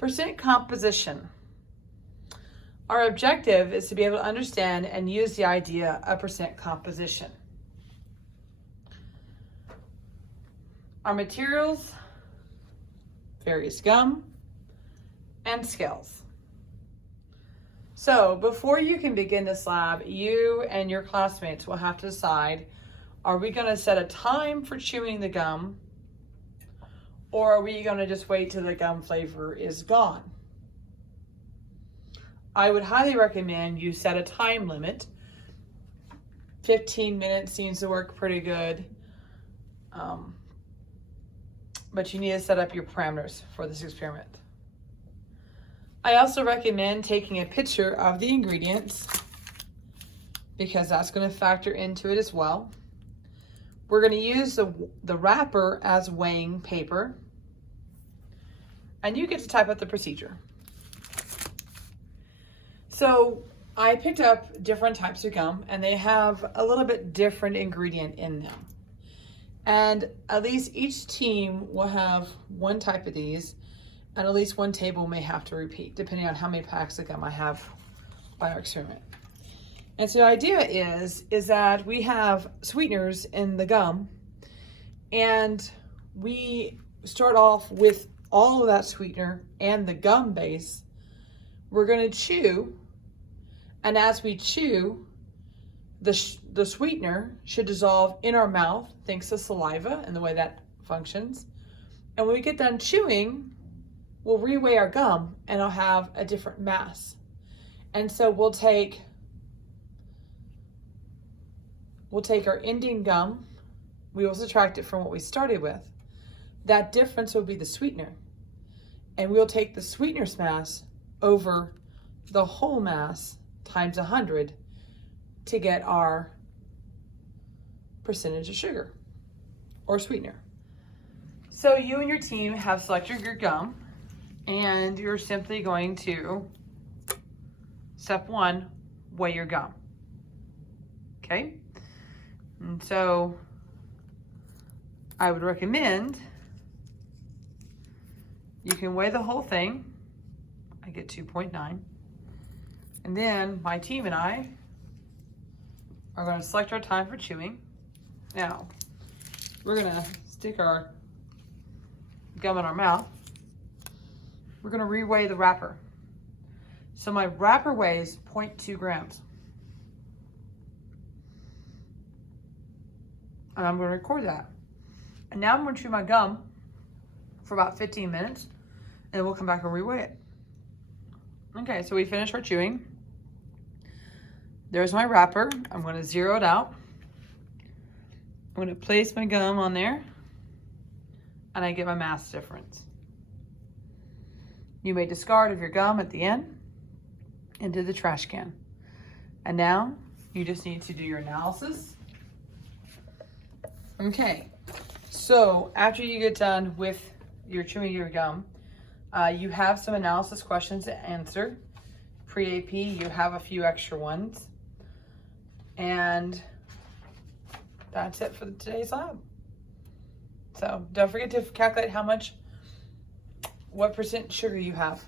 Percent composition. Our objective is to be able to understand and use the idea of percent composition. Our materials, various gum, and scales. So before you can begin this lab, you and your classmates will have to decide, are we going to set a time for chewing the gum, or are we going to just wait till the gum flavor is gone? I would highly recommend you set a time limit. 15 minutes seems to work pretty good. But you need to set up your parameters for this experiment. I also recommend taking a picture of the ingredients because that's going to factor into it as well. We're going to use the wrapper as weighing paper, and you get to type out the procedure. So I picked up different types of gum, and they have a little bit different ingredient in them. And at least each team will have one type of these, and at least one table may have to repeat, depending on how many packs of gum I have by our experiment. And so the idea is that we have sweeteners in the gum, and we start off with all of that sweetener and the gum base. We're going to chew, and as we chew, the sweetener should dissolve in our mouth thanks to saliva and the way that functions. And when we get done chewing, we'll reweigh our gum and it'll have a different mass. And so we'll take our ending gum, we will subtract it from what we started with. That difference will be the sweetener. And we'll take the sweetener's mass over the whole mass times 100 to get our percentage of sugar or sweetener. So you and your team have selected your gum, and you're simply going to, step 1, weigh your gum. Okay? And so I would recommend you can weigh the whole thing. I get 2.9. And then my team and I are going to select our time for chewing. Now, we're going to stick our gum in our mouth. We're going to reweigh the wrapper. So my wrapper weighs 0.2 grams. And I'm going to record that. And now I'm going to chew my gum for about 15 minutes, and we'll come back and reweigh it. Okay, so we finished our chewing. There's my wrapper. I'm going to zero it out. I'm going to place my gum on there, and I get my mass difference. You may discard of your gum at the end into the trash can. And now you just need to do your analysis. Okay, so after you get done with your chewing your gum, you have some analysis questions to answer. Pre-AP, you have a few extra ones. And that's it for today's lab. So don't forget to calculate what percent sugar you have.